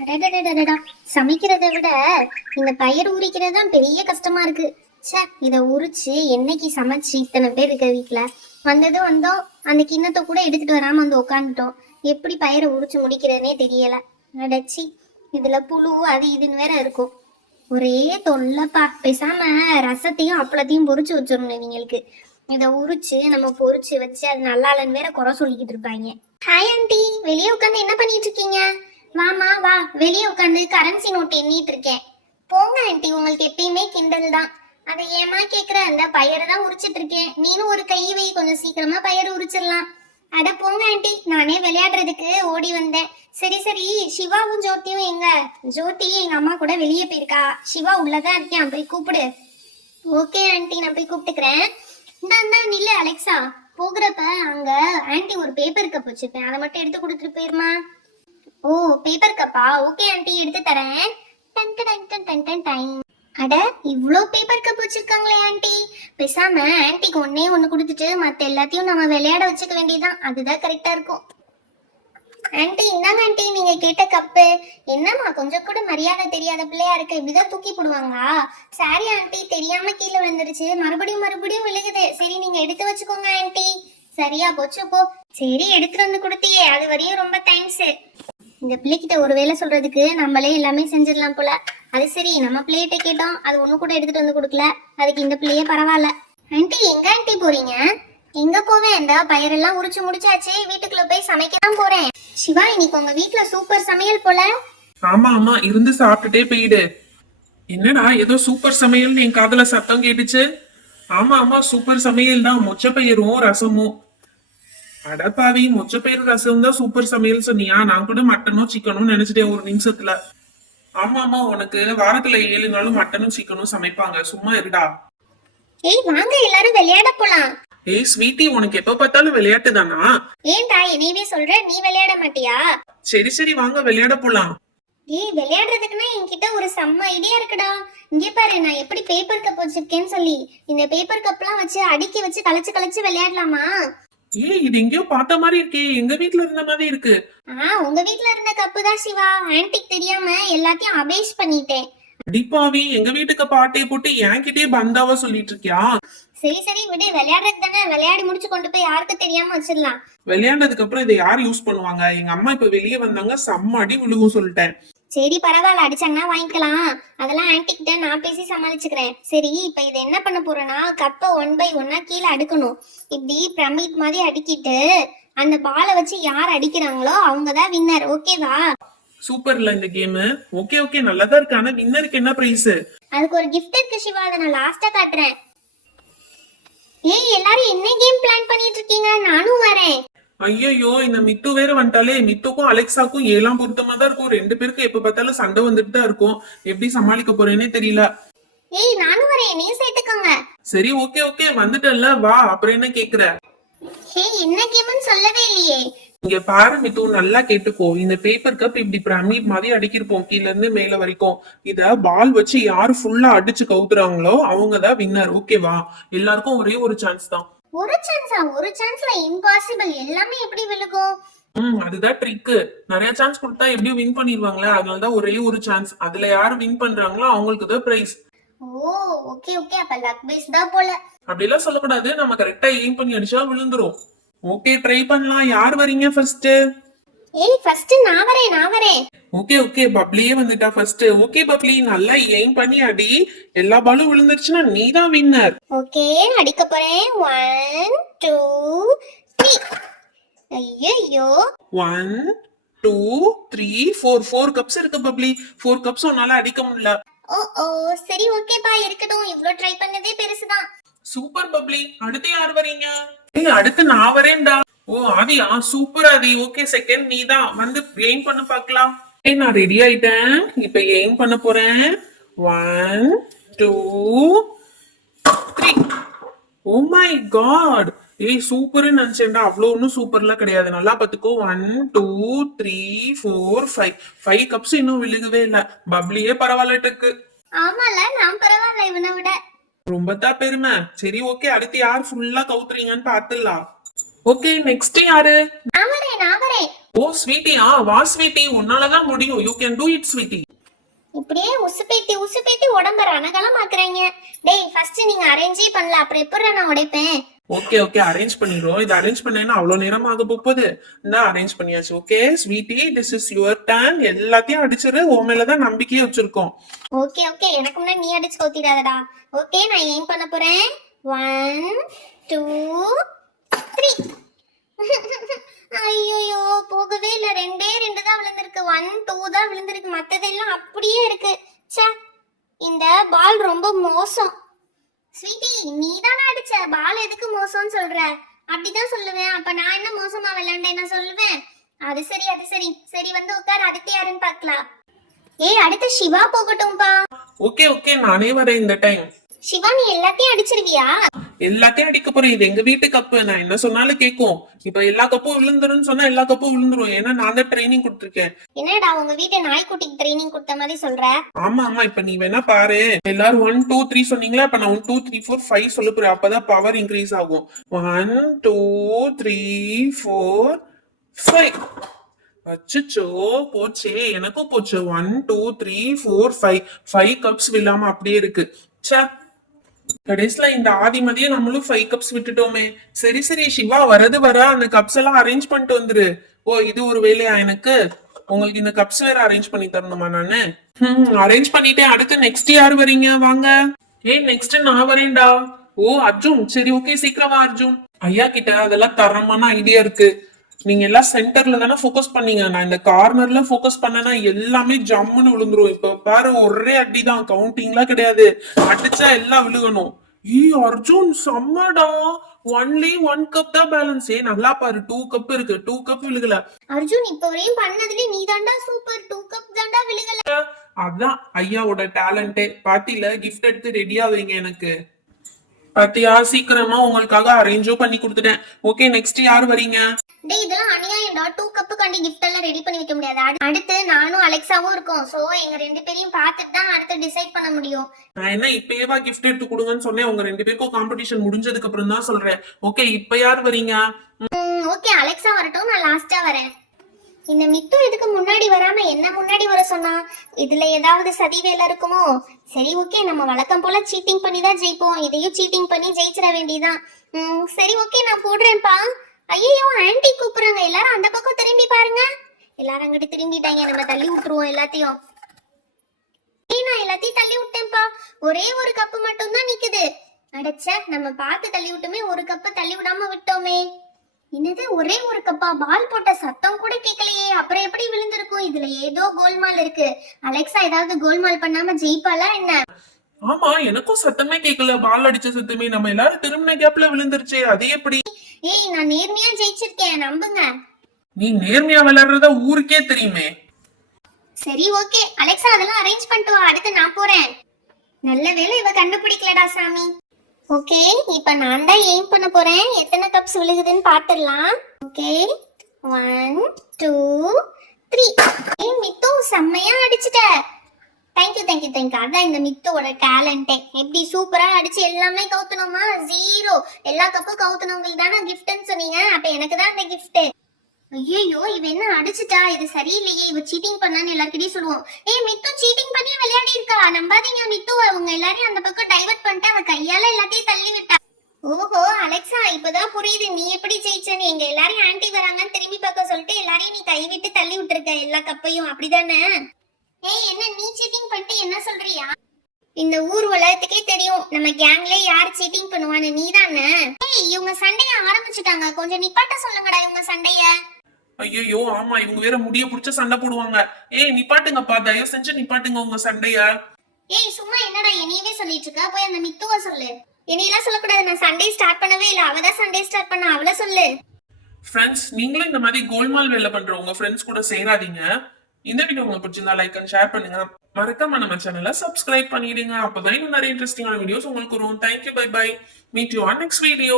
அடடடடடா. சமைக்கிறதை விட இந்த பயிர் உரிக்கிறது தான் பெரிய கஷ்டமா இருக்கு. ச்சே, இதை உரிச்சு என்னைக்கு சமைச்சு இத்தனை பேர் இருக்க வீட்டுல வந்தோம். அந்த கிண்ணத்தை கூட எடுத்துட்டு வராம வந்து உட்காந்துட்டோம். எப்படி பயிரை உரிச்சு முடிக்கிறதுனே தெரியல. அடச்சி, இதுல புழு அது இதுன்னு வேற இருக்கும். ஒரே தொல்லைப்பா. பேசாம ரசத்தையும் அப்பளத்தையும் பொரிச்சு வச்சிடணும் இவங்களுக்கு. இதை உரிச்சு நம்ம பொரிச்சு வச்சு அது நல்லா இல்லைன்னு வேற குறை சொல்லிக்கிட்டு இருப்பாங்க. ஹாய் ஆண்டி, வெளியே உட்காந்து என்ன பண்ணிட்டு இருக்கீங்க? வாமா வா, வெளியே உட்காந்து கரன்சி நோட் எண்ணிட்டு இருக்கேன். போங்க ஆண்டி, உங்களுக்கு எப்பயுமே கிண்டல் தான். அதை ஏமா கேக்குற? அந்த பயிரை தான் உரிச்சிட்டு இருக்கேன். நீனும் ஒரு கை வை, கொஞ்சம் சீக்கிரமா பயிர் உரிச்சிடலாம். அட போங்க ஆண்டி, நானே விளையாடுறதுக்கு ஓடி வந்தேன். சரி சரி, சிவாவும் ஜோதியும் எங்க? ஜோதி எங்க அம்மா கூட வெளியே போயிருக்கா. சிவா உள்ளதான் இருக்கேன், போய் கூப்பிடு. ஓகே ஆண்டி, நான் போய் கூப்பிட்டுக்கிறேன். இந்தா நில்ல அலெக்சா. போகிறப்ப அங்க ஆண்டி ஒரு பேப்பர் கப் வச்சிருப்பேன், அதை மட்டும் எடுத்து கொடுத்துட்டு போயிருமா. ஓ, பேப்பர் கப்பா? ஓகே ஆண்டி, எடுத்து தரேன். Done done done done done time. அட, இவ்ளோ பேப்பர் கப் வச்சிருக்காங்களே ஆண்டி. பேசாம ஆண்டிக்கு ஒண்ணு கொடுத்துட்டு மத்த எல்லாத்தையும் நம்ம விளையாட வச்சுக்க வேண்டியதுதான். அதுதான் கரெக்டா இருக்கும். ஆண்டி இந்தாங்க ஆண்டி, நீங்க கேட்ட கப்பு. என்னம்மா கொஞ்சம் கூட மரியாதை தெரியாத பிள்ளையா இருக்கு, இப்படிதான் தூக்கி போடுவாங்களா? சாரி ஆண்டி, தெரியாம கீழே விழுந்துருச்சு. மறுபடியும் விழுகுது. சரி, நீங்க எடுத்து வச்சுக்கோங்க ஆண்டி. சரியா போச்சு போ. சரி, எடுத்துட்டு வந்து கொடுத்தியே, அது வரையும் ரொம்ப தேங்க்ஸ். இந்த பிள்ளைகிட்ட ஒரு வேலை சொல்றதுக்கு நம்மளே எல்லாமே செஞ்சிடலாம் போல. அது சரி, நம்ம பிள்ளைகிட்ட கேட்டோம், அது ஒண்ணு கூட எடுத்துட்டு வந்து கொடுக்கல. அதுக்கு இந்த பிள்ளையே பரவாயில்ல. ஆண்டி எங்க ஆண்டி போறீங்க? எங்க போவேன், இந்த பயிரெல்லாம் உரிச்சு முடிச்சாச்சு, வீட்டுக்குள்ள போய் சமைக்க தான் போறேன். சிவா, இன்னைக்கு உங்க வீட்டுல சூப்பர் சமையல் போல. ஆமா ஆமா, இருந்து சாப்பிட்டுட்டே போயிடு. என்னடா ஏதோ சூப்பர் சமையல்னு என் காதுல சத்தம் கேட்டுச்சு. ஆமா ஆமா, சூப்பர் சமையல் தான். மொச்சப்பயிரும் ரசமும். அடப்பாவி, மொச்சப்பயிறு ரசம் தான் சூப்பர் சமையல் சொன்னியா? நான் கூட மட்டனும் சிக்கனும் நினைச்சிட்டேன் ஒரு நிமிஷத்துல. ஆமா ஆமா, உனக்கு வாரத்துல 7 நாளும் மட்டனும் சிக்கனும் சமைப்பாங்க. சும்மா இருடா. ஏய் வாங்க, எல்லாரும் விளையாட போலாம். ஏய் ஸ்வீட்டி, உனக்கு எப்ப பார்த்தாலும் விளையாட்டு தானா? ஏன்டா என்னையவே சொல்ற, நீ விளையாட மாட்டியா? சரி சரி, வாங்க விளையாட போலாம். ஏய், விளையாடுறதுக்குன்னா என்கிட்ட ஒரு செம்ம ஐடியா இருக்குடா. இங்க பாரு, நான் எப்படி பேப்பர் கப் வச்சிருக்கேன்னு சொல்லி. இந்த பேப்பர் கப்லாம் வச்சு அடுக்கி வச்சு கலைச்சு கலைச்சு விளையாடலாமா? ஏய், இது எங்கேயோ பார்த்த மாதிரி இருக்கே, எங்க வீட்ல இருந்த மாதிரி இருக்கு. உங்க வீட்ல இருந்த கப்பு தான் சிவா. ஆன்டிக் தெரியாம எல்லாத்தையும் அபேஷ் பண்ணிட்டேன். அடிப்பாவி, எங்க வீட்டுக்கு பாட்டையை போட்டு என்கிட்டயே பந்தாவா சொல்லிட்டு இருக்கியா? சரி சரி விடு, விளையாடுறது தானே. விளையாடி முடிச்சு கொண்டு போய் யாருக்கு தெரியாம வச்சிடலாம். விளையாண்டதுக்கு அப்புறம் இதை யார் யூஸ் பண்ணுவாங்க? எங்க அம்மா இப்ப வெளியே வந்தாங்க, செம்ம அடி விழுகும் சொல்லிட்டேன். சரி பரவாயில்ல, அடிச்சாங்கன்னா வாங்கிக்கலாம். அதெல்லாம் ஆன்டிக்கிட்ட நான் பேசி சமாளிச்சுக்கிறேன். சரி, இப்ப இதை என்ன பண்ண போறேன்னா, கப்பை 1 by 1 கீழே அடுக்கணும். இப்படி பிரமிட் மாதிரி அடுக்கிட்டு அந்த பாலை வச்சு யார் அடிக்கிறாங்களோ அவங்கதான் வின்னர். ஓகேவா? சூப்பர்ல இந்த கேம். ஓகே ஓகே, நல்லதா இருக்கு. ஆனா வின்னருக்கு என்ன பிரைஸ்? அதுக்கு ஒரு கிஃப்ட் இருக்கு சிவா, அதை நான் லாஸ்டா காட்டுறேன். ஏய், எல்லாரும் என்ன கேம் பிளான் பண்ணிட்டு இருக்கீங்க? நானும் வரேன். ஐயோ, இந்த மித்து வேற வந்துட்டாலே. மித்துக்கும் அலெக்சாக்கும் 7 பொருத்தமா தான் இருக்கும். 2 பேருக்கு எப்ப பார்த்தாலும் சண்டை வந்துட்டு தான் இருக்கும். எப்படி சமாளிக்க போறேன்னே தெரியல. ஏய், நானும் வரேன், நீ சேர்த்துக்கோங்க. சரி ஓகே ஓகே, வந்துட்டல்ல, வா. அப்புறம் என்ன கேக்குற? ஏய், என்ன கேம்னு சொல்லவே இல்லையே. இங்க பாரு மித்து, நல்லா கேட்டுக்கோ. இந்த பேப்பர் கப் இப்படி பிரமிட் மாதிரி அடிக்கிருப்போம் கீழ இருந்து மேல வரைக்கும். இத பால் வச்சு யாரு ஃபுல்லா அடிச்சு கவுத்துறாங்களோ அவங்கதான் வின்னர். ஓகேவா? எல்லாருக்கும் ஒரே ஒரு சான்ஸ் தான். ஒரு சான்ஸா? ஒரு சான்ஸ்ல இம்பாசிபிள். எல்லாமே எப்படி விழுகும்? அதுதான் ட்ரிக். நிறைய சான்ஸ் கொடுத்தா எப்படியும் வின் பண்ணிடுவாங்களே, அதனாலதான் ஒரே ஒரு சான்ஸ். அதுல யாரு வின் பண்றாங்களோ அவங்களுக்கு தான் பிரைஸ். ஓ, ஓகே ஓகே, அப்ப லக் பேஸ் தான் போல. அப்படிலாம் சொல்லக்கூடாது, நம்ம கரெக்டா எய்ம் பண்ணி அடிச்சா விழுந்துரும். ஓகே, ட்ரை பண்ணலாம். யார் வரீங்க ஃபர்ஸ்ட்? ஏய், ஃபர்ஸ்ட் நான் வரேன். ஓகே ஓகே, பப்ளியே வந்துட்டா ஃபர்ஸ்ட். ஓகே பப்ளி, நல்லா எய்ம் பண்ணி அடி. எல்லா பாலும் விழுந்துருச்சுன்னா நீ தான் வின்னர். ஓகே, அடிக்க போறேன். 1 2 3. ஐயோ, 1 2 3 4 4 கப்ஸ் இருக்கு பப்ளி. 4 கப்ஸ் உன்னால அடிக்க முடியல. ஓ சரி ஓகேப்பா, இருக்கட்டும். இவ்ளோ ட்ரை பண்ணதே பெருசுதான். Super bubbly. அடுத்து யார் வரீங்க? ஏய், அடுத்து நான் வரேன்டா. ஓ ஆதியா, சூப்பர் ஆதி. ஓகே, செகண்ட் நீ தான். வந்து எய்ம் பண்ண பார்க்கலாம். ஏய், நான் ரெடி ஆயிட்டேன். இப்ப எய்ம் பண்ண போறேன். 1 2 3. Oh my god. ஏய், சூப்பர்னு நினைச்சேன்டா. அவ்வளவு ஒன்னும் சூப்பர்ல கிடையாது. நல்லா பாத்துக்கோ. 1 2 3 4 5 5 கப்ஸ் இன்னும் விழுகவே இல்ல. பப்ளியே பரவாயில்லட்டுக்கு. ஆமால, நான் பரவாயில்ல இவனை விட. ரொம்ப தான் பெருமை. சரி ஓகே, அடுத்து யார் ஃபுல்லா கவுத்துறீங்கன்னு பாத்துடலாம். ஓகே நெக்ஸ்ட் யாரு? நான் வரேன். ஓ ஸ்வீட்டியா, வா ஸ்வீட்டி, உன்னாலதான் முடியும். You can do it sweetie. இப்படியே உசுப்பேத்தி உடம்ப ரணகலமாக்குறீங்க. டேய் ஃபர்ஸ்ட் நீங்க அரேஞ்சே பண்ணல, அப்புறம் எப்படி நான் உடைப்பேன்? ஓகே ஓகே அரேஞ்ச் பண்ணிடுறோம். இது அரேஞ்ச் பண்ணேன்னா அவ்வளவு நேரம் ஆக போகுது. நான் அரேஞ்ச் பண்ணியாச்சு. Okay sweetie, this is your turn. எல்லாத்தையும் அடிச்சிரு, உன் மேலதான் நம்பிக்கையே வச்சிருக்கோம். ஓகே எனக்கு முன்னாடி நீ அடிச்சு கொத்திடாதடா. ஓகே நான் எய்ம் பண்ண போறேன். 1 2 3. ஐயோ போகவே இல்ல. ரெண்டு தான் விழுந்திருக்கு. 1 2 தான் விழுந்திருக்கு. மத்ததெல்லாம் அப்படியே இருக்கு. ச்சே, இந்த பால் ரொம்ப மோசம். ஸ்வீட்டி நீ தானே அடிச்ச பால், எதுக்கு மோசம்னு சொல்ற? அப்படிதான் சொல்லுவேன். அப்ப நான் என்ன மோசமா விளையாண்டேன்னு சொல்லுவேன்? அது சரி சரி வந்து உட்கார். அடுத்து யாருன்னு பார்க்கலாம். ஏய் அடுத்து சிவா போகட்டும்பா. ஓகே ஓகே நானே வரேன் இந்த டைம். சிவா நீ எல்லாத்தையும் அடிச்சிருவியா? எல்லாத்தையும் அடிக்க போறேன். இது எங்க வீட்டு கப்பு, நான் என்ன சொன்னாலும் கேட்கும். இப்ப எல்லா கப்பும் விழுந்துருன்னு சொன்னா எல்லா கப்பும் விழுந்துரும். ஏன்னா நான் தான் ட்ரைனிங் கொடுத்துருக்கேன். என்னடா உங்க வீட்டு நாய்க்குட்டிக்கு ட்ரைனிங் கொடுத்த மாதிரி சொல்ற? ஆமா ஆமா, இப்ப நீ வேணா பாரு. எல்லாரும் 1 2 3 சொன்னீங்களா, இப்ப நான் 1 2 3 4 5 சொல்ல போறேன். அப்பதான் பவர் இன்க்ரீஸ் ஆகும். 1 2 3 4 5. அச்சோ போச்சே, எனக்கும் போச்சு. 1 2 3 4 5 கப்ஸ் விழாம அப்படியே இருக்கு. ச்சே, கடைசில இந்த ஆதிமதியை நம்மளும் 5 கப்ஸ் விட்டுட்டோமே. சரி சிவா, வரது வர அந்த கப்ஸ் எல்லாம் அரேஞ்ச் பண்ணிட்டு வந்துரு. ஓ இது ஒரு வேலையா எனக்கு? உங்களுக்கு இந்த கப்ஸ் வேற அரேஞ்ச் பண்ணி தரணுமா நானு? அரேஞ்ச் பண்ணிட்டேன். அடுத்து நெக்ஸ்ட் யாரு வரீங்க? வாங்க. நெக்ஸ்ட் நான் வரேன்டா. ஓ அர்ஜுன், சரி ஓகே சீக்கிரம் வா அர்ஜுன். ஐயா கிட்ட அதெல்லாம் தரமான ஐடியா இருக்கு. நீங்க எல்லாம் சென்டர்ல தானே போக்கஸ் பண்ணீங்க. நான் இந்த கார்னர்ல போக்கஸ் பண்ணேன்னா எல்லாமே ஜம்முன்னு விழுந்துரும். இப்ப பாரு ஒரே அடிதான், கவுண்டிங்லாம் கிடையாது. அடிச்சா எல்லாம் விழுகணும். அர்ஜுன் செம்மடா. ஒன்லி 1 கப் தான் பேலன்ஸ். நல்லா பாரு, 2 கப் இருக்கு. 2 கப் விழுகல. அர்ஜுன் இப்ப வரையும் பண்ணதுல நீ தாண்டா சூப்பர். 2 கப் தாண்டா விழுகல. அதான் ஐயாவோட டேலண்டே. பாட்டில கிஃப்ட் எடுத்து ரெடியா வைங்க எனக்கு. பாத்தியா, சீக்கிரமா உங்களுக்காக அரேஞ்சும் பண்ணி கொடுத்துட்டேன். ஓகே நெக்ஸ்ட் யார் வரீங்க? டேய் இதெல்லாம் அநியாயம்டா. 2 கப்பு கண்டி கிஃப்ட் எல்லாம் ரெடி பண்ணி வைக்க முடியாது. அடுத்து நானும் அலெக்சாவும் இருக்கோம். சோ எங்க 2 பேரையும் பார்த்துட்டு தான் அடுத்து டிசைட் பண்ண முடியும். நான் என்ன இப்பயேவா கிஃப்ட் எடுத்து கொடுங்கன்னு சொன்னேன்? உங்க 2 பேருக்கும் காம்படிஷன் முடிஞ்சதுக்கு அப்புறம் தான் சொல்றேன். ஓகே இப்ப யார் வரீங்க? ஓகே அலெக்சா வரட்டும், நான் லாஸ்டா வரேன். இந்த மித்து இதுக்கு முன்னாடி வராம என்ன முன்னாடி வர சொன்னா? இதுல ஏதாவது சதி வேலை இருக்குமோ? சரி ஓகே, நம்ம வழக்கம் போல சீட்டிங் பண்ணி தான் ஜெயிப்போம். இதையும் சீட்டிங் பண்ணி ஜெயிச்சிட வேண்டியதான். சரி ஓகே நான் போடுறேன்ப்பா. ஐயோ ஆன்ட்டி கூப்பிடுறாங்க. எல்லாரும் அந்த பக்கம் திரும்பி பாருங்க. எல்லாரும் அங்கிட்டு திரும்பிட்டாங்க. நம்ம தள்ளி விட்டுருவோம் எல்லாத்தையும். நான் எல்லாத்தையும் தள்ளி விட்டேன்ப்பா. ஒரே ஒரு கப்பு மட்டும் தான் நிக்குது. அடச்ச, நம்ம பார்த்து தள்ளி விட்டோமே, ஒரு கப்பு தள்ளி விடாம விட்டோமே. என்னது ஒரே ஒரு கப்பா? பால் போட்ட சத்தம் கூட கேட்கலையே, அப்புறம் எப்படி விழுந்திருக்கும்? இதுல ஏதோ கோல்மால் இருக்கு. அலெக்சா ஏதாவது கோல்மால் பண்ணாம ஜெயிப்பாளா என்ன? ஆமா எனக்கும் சத்தமே கேட்கல. பால் அடிச்ச சத்தமே. நம்ம எல்லாரும் திரும்பின கேப்ல விழுந்துருச்சு. அது எப்படி? ஏய் நான் நேர்மையா ஜெயிச்சிருக்கேன், நம்புங்க. நீ நேர்மையா விளையாடுறத ஊருக்கே தெரியுமே. சரி ஓகே அலெக்சா அதெல்லாம் அரேஞ்ச் பண்ணிட்டு வா. அடுத்து நான் போறேன். நல்ல வேளை இவ கண்டுபிடிக்கலடா சாமி. ஓகே இப்ப நான் தான் எய்ம் பண்ண போறேன். எத்தனை கப்ஸ் விழுகுதுன்னு பாத்துடலாம். ஓகே 1 2 3. மித்து செம்மையா அடிச்சிட்ட. தேங்க்யூ. அதான் இந்த மித்துவோட டேலண்டே. எப்படி சூப்பரா அடிச்சு எல்லாமே கவுத்தணுமா? 0. எல்லா கப்பும் கவுத்தனவங்களுக்கு தானே கிஃப்ட்னு சொன்னீங்க. அப்ப எனக்கு தான் இந்த கிஃப்ட். ஐயோ இவ என்ன அடிச்சிட்டா? இது சரியில்லையே. இவ சீட்டிங் பண்ணான்னு எல்லார்கிட்டயும் சொல்லுவோம். மித்து சீட்டிங் பண்ணி விளையாடி இருக்கா. நம்பாதீங்க மித்து. அவங்க எல்லாரையும் அந்த பக்கம் டைவர்ட் பண்ணிட்டு அவ கையால எல்லாத்தையும் தள்ளி விட்டா. ஓஹோ அலெக்சா இப்பதான் புரியுது நீ எப்படி ஜெயிச்சன்னு. எங்க எல்லாரையும் ஆன்ட்டி வராங்கன்னு திரும்பி பார்க்க சொல்லிட்டு எல்லாரையும் நீ கைவிட்டு தள்ளி விட்டுருக்க எல்லா கப்பையும், அப்படிதானே? என்ன நீ சீட்டிங் பண்ணிட்டு என்ன சொல்றியா? இந்த ஊர் உலகத்துக்கே தெரியும் நம்ம கேங்ல யார் சீட்டிங் பண்ணுவான்னு. நீ தானே? இவங்க சண்டைய ஆரம்பிச்சுட்டாங்க. கொஞ்சம் நிப்பாட்ட சொல்லுங்கடா இவங்க சண்டைய. ஐயோ ஆமா, இவங்க வேற முடிய புடிச்ச சண்டை போடுவாங்க. நிப்பாட்டுங்கப்பா, தயவு செஞ்சு நிப்பாட்டுங்க உங்க சண்டைய. சும்மா என்னடா என்னையவே சொல்லிட்டு இருக்க? போய் அந்த மித்துவ சொல்லு. என்னையெல்லாம் சொல்லக்கூடாது. நான் சண்டே ஸ்டார்ட் பண்ணவே இல்ல. அவதான் சண்டே ஸ்டார்ட் பண்ண. அவள சொல்லு. ஃப்ரெண்ட்ஸ், நீங்களும் இந்த மாதிரி கோல்மால் வேலை பண்ற உங்க ஃப்ரெண்ட்ஸ் கூட சேராதீங்க. இந்த வீடியோ உங்களுக்கு பிடிச்சிருந்தா லைக் அண்ட் ஷேர் பண்ணுங்க. மறக்காம நம்ம சேனலை சப்ஸ்கிரைப் பண்ணிடுங்க. அப்பதான் இன்னும் நிறைய இன்ட்ரெஸ்டிங்கான வீடியோஸ் உங்களுக்கு வரும். Thank you, bye bye. Meet you on next video.